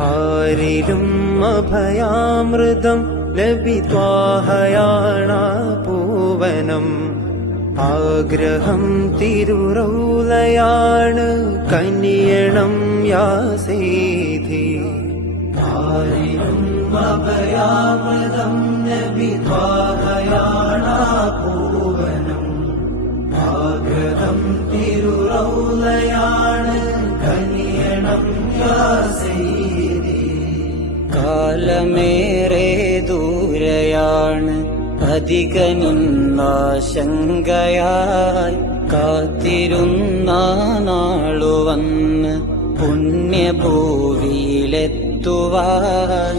ആരിലും അഭയാമൃതം ലഭിത്വാഹയാണ പൂവനം. ആഗ്രഹം തിരുറൗലയാണ് കനിയണം യാ സീധി. ആരിലും അഭയാമൃതം ലഭിത്വാഹയാണ പൂവനം. ആഗ്രഹം തിരുറൗലയാണ് കനിയണം യാ സീധി. കാലമേറെ ദൂരയാണ് അധിക നിന്നാശങ്കയായി കാത്തിരുന്ന നാളു വന്ന് പുണ്യഭൂവിയിലെത്തുവാൻ.